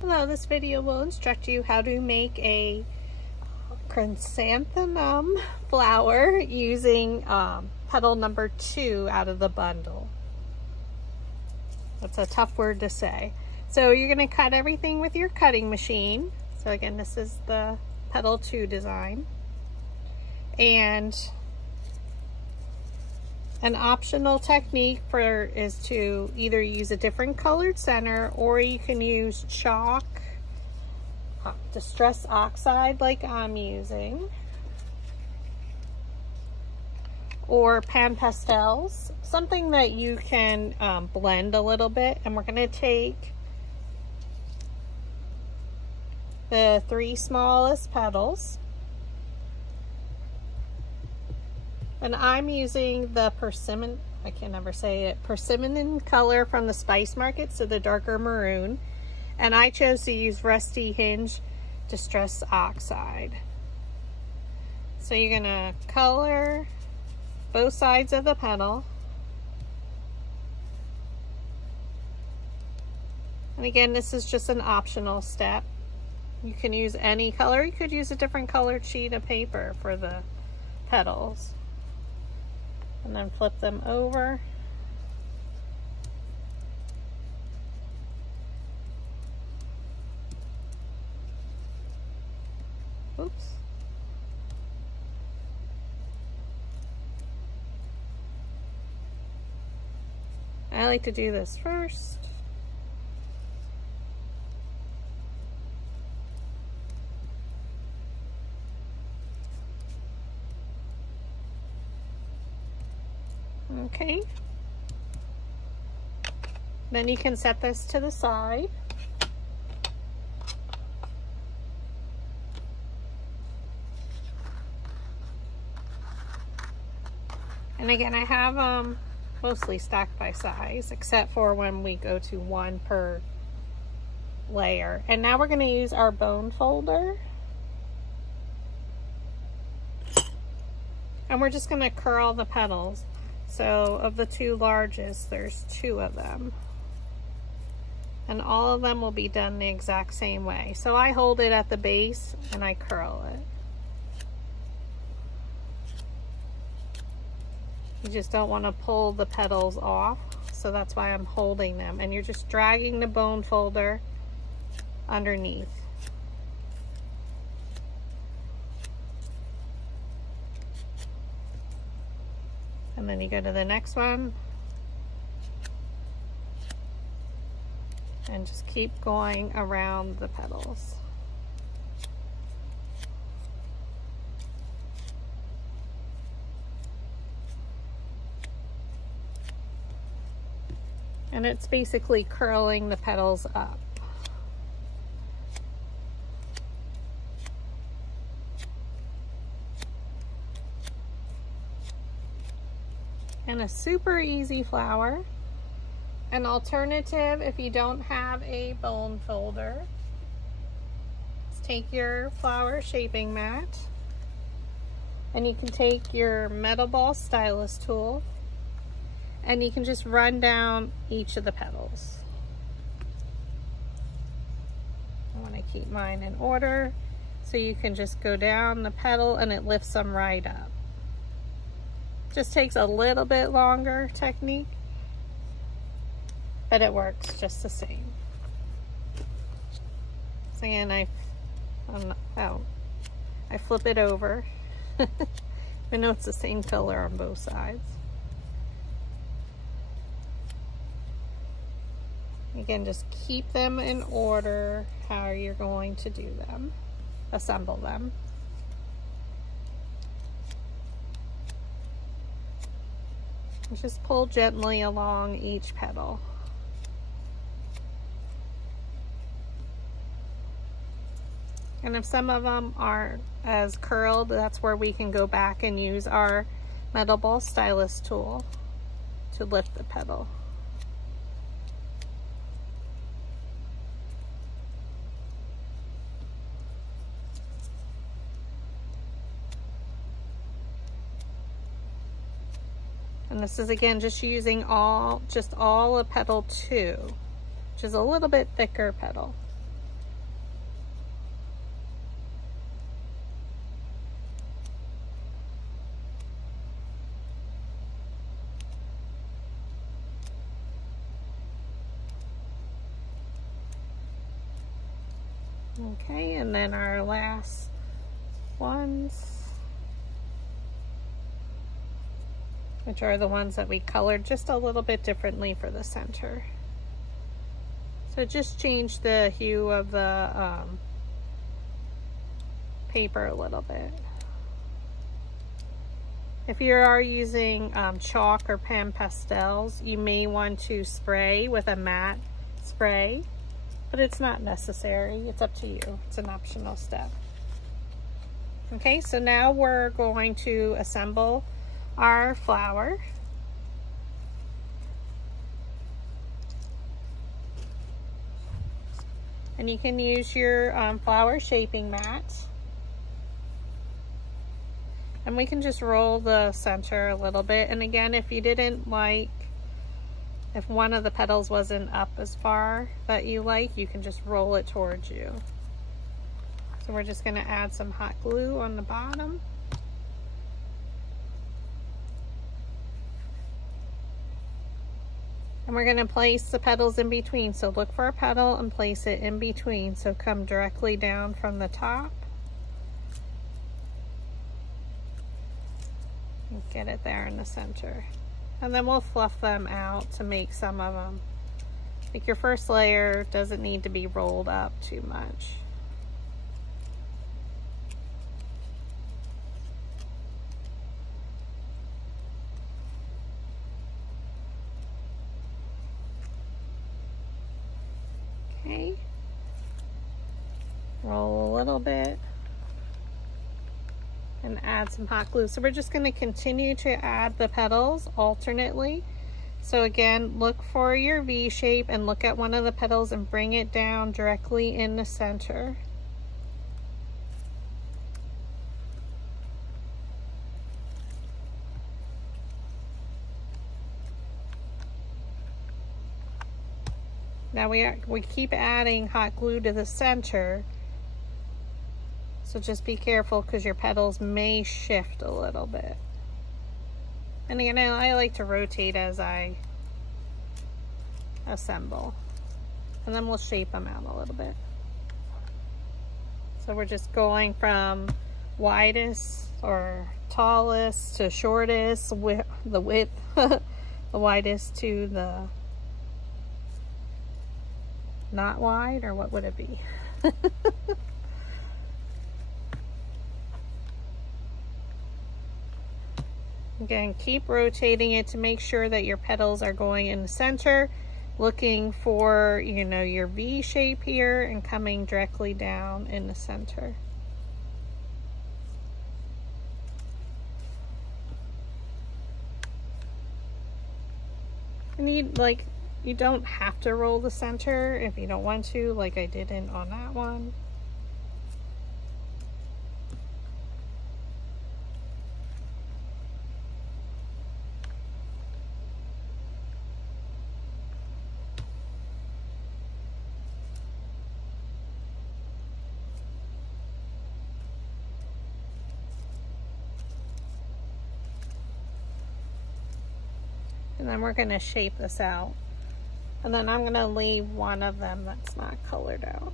Hello, this video will instruct you how to make a chrysanthemum flower using petal number 2 out of the bundle. That's a tough word to say. So you're going to cut everything with your cutting machine. So again, this is the petal 2 design. And an optional technique is to either use a different colored center, or you can use chalk, distress oxide like I'm using, or pan pastels, something that you can blend a little bit. And we're going to take the 3 smallest petals, and I'm using the persimmon, I can never say it, persimmon color from the Spice Market, so the darker maroon. And I chose to use Rusty Hinge Distress Oxide. So you're gonna color both sides of the petal. And again, this is just an optional step. You can use any color. You could use a different colored sheet of paper for the petals. And then flip them over. Oops. I like to do this first. Okay, then you can set this to the side. And again, I have them mostly stacked by size, except for when we go to 1 per layer. And now we're going to use our bone folder. And we're just going to curl the petals. So of the 2 largest, there's 2 of them. And all of them will be done the exact same way. So I hold it at the base and I curl it. You just don't want to pull the petals off. So that's why I'm holding them. And you're just dragging the bone folder underneath. And then you go to the next one and just keep going around the petals. And it's basically curling the petals up. And a super easy flower. An alternative, if you don't have a bone folder, is take your flower shaping mat, and you can take your metal ball stylus tool, and you can just run down each of the petals. I want to keep mine in order, so you can just go down the petal and it lifts them right up. Just takes a little bit longer technique, but it works just the same. So again, I flip it over. I know it's the same color on both sides. Again, just keep them in order how you're going to do them, assemble them. Just pull gently along each petal. And if some of them aren't as curled, that's where we can go back and use our metal ball stylus tool to lift the petal. And this is again just using all of petal 2, which is a little bit thicker petal. Okay, and then our last ones, which are the ones that we colored just a little bit differently for the center. So just change the hue of the paper a little bit. If you are using chalk or pan pastels, you may want to spray with a matte spray, but it's not necessary. It's up to you. It's an optional step. Okay, so now we're going to assemble our flower. And you can use your flower shaping mat. And we can just roll the center a little bit. And again, if you didn't like, if one of the petals wasn't up as far that you like, you can just roll it towards you. So we're just gonna add some hot glue on the bottom. And we're gonna place the petals in between. So look for a petal and place it in between. So come directly down from the top. Get it there in the center. And then we'll fluff them out to make some of them. Like your first layer doesn't need to be rolled up too much. Okay. Roll a little bit. And add some hot glue. So we're just going to continue to add the petals alternately. So again, look for your V shape and look at one of the petals and bring it down directly in the center. Now we keep adding hot glue to the center. So just be careful because your petals may shift a little bit. And again, I like to rotate as I assemble. And then we'll shape them out a little bit. So we're just going from widest or tallest to shortest, the width, the widest to the not wide, or what would it be? Again, keep rotating it to make sure that your petals are going in the center, looking for, you know, your V shape here and coming directly down in the center. And you don't have to roll the center if you don't want to, like I didn't on that one. And then we're going to shape this out. And then I'm going to leave one of them that's not colored out.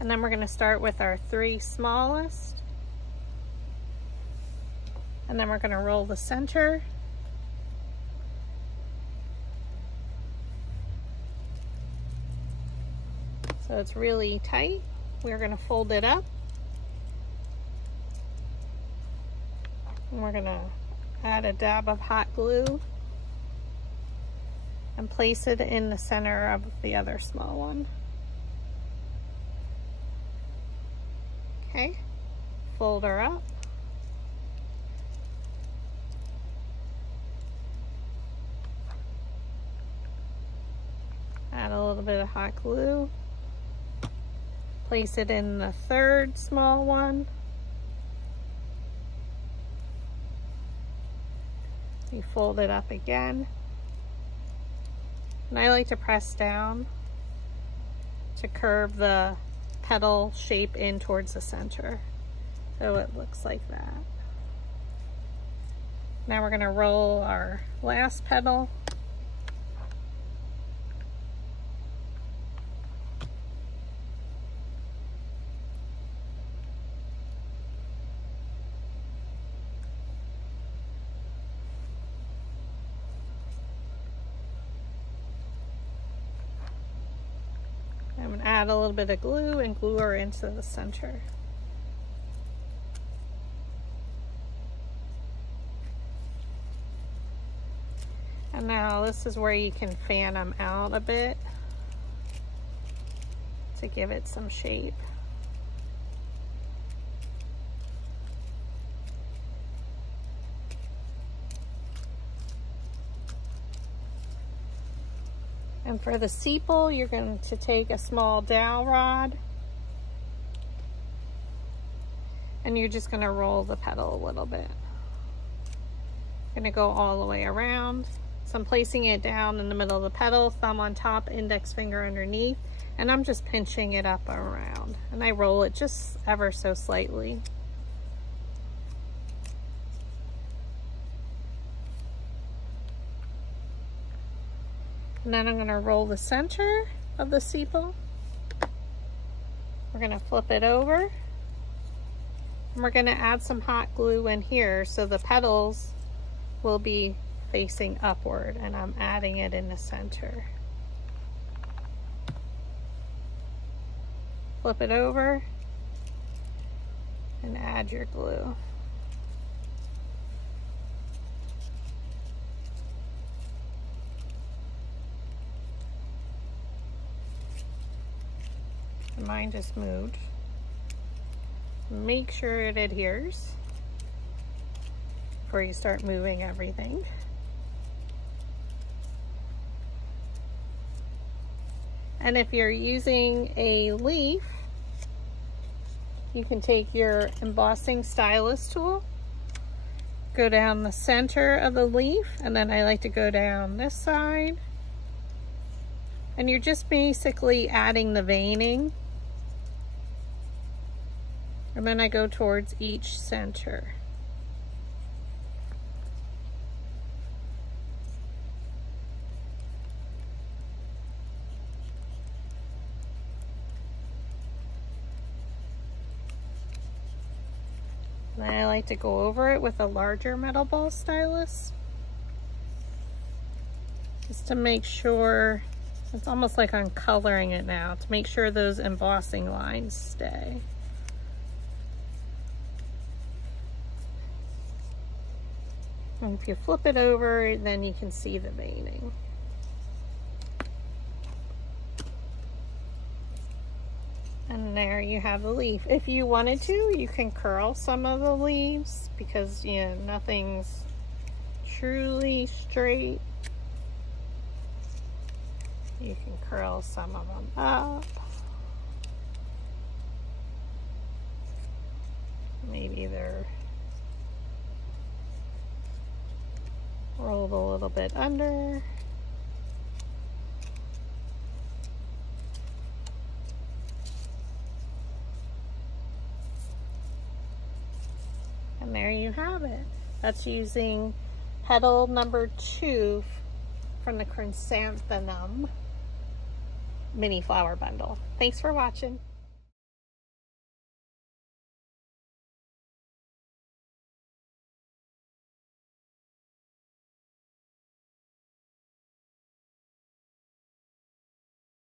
And then we're going to start with our 3 smallest. And then we're going to roll the center. So it's really tight. We're going to fold it up. And we're going to add a dab of hot glue and place it in the center of the other small one. Okay, fold her up. Add a little bit of hot glue. Place it in the 3rd small one. You fold it up again. And I like to press down to curve the petal shape in towards the center. So it looks like that. Now we're going to roll our last petal. I'm going to add a little bit of glue and glue her into the center. And now this is where you can fan them out a bit to give it some shape. And for the sepal, you're going to take a small dowel rod and you're just going to roll the petal a little bit. Going to go all the way around. So I'm placing it down in the middle of the petal, thumb on top, index finger underneath, and I'm just pinching it up around. And I roll it just ever so slightly. And then I'm going to roll the center of the sepal. We're going to flip it over. And we're going to add some hot glue in here so the petals will be facing upward, and I'm adding it in the center. Flip it over and add your glue. Mine just moved. Make sure it adheres before you start moving everything. And if you're using a leaf, you can take your embossing stylus tool, go down the center of the leaf, and then I like to go down this side. And you're just basically adding the veining. And then I go towards each center. And I like to go over it with a larger metal ball stylus, just to make sure, it's almost like I'm coloring it now, to make sure those embossing lines stay. And if you flip it over, then you can see the veining. And there you have the leaf. If you wanted to, you can curl some of the leaves because, you know, nothing's truly straight. You can curl some of them up. Maybe they're rolled a little bit under. And there you have it. That's using petal number 2 from the Chrysanthemum Mini Flower Bundle. Thanks for watching.